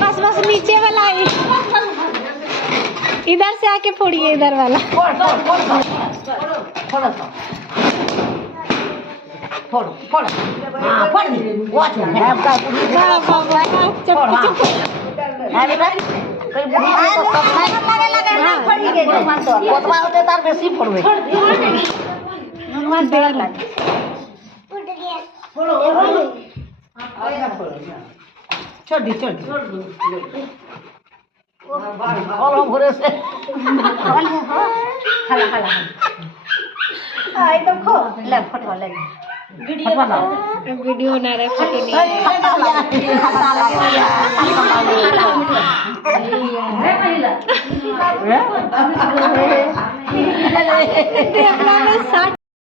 बस बस नीचे वाला है, इधर से आके फोड़िए इधर वाला। छोड़ दी भोरे से हला एकदम खो ले फटवा ले वीडियो बना रहे, फोटो नहीं है।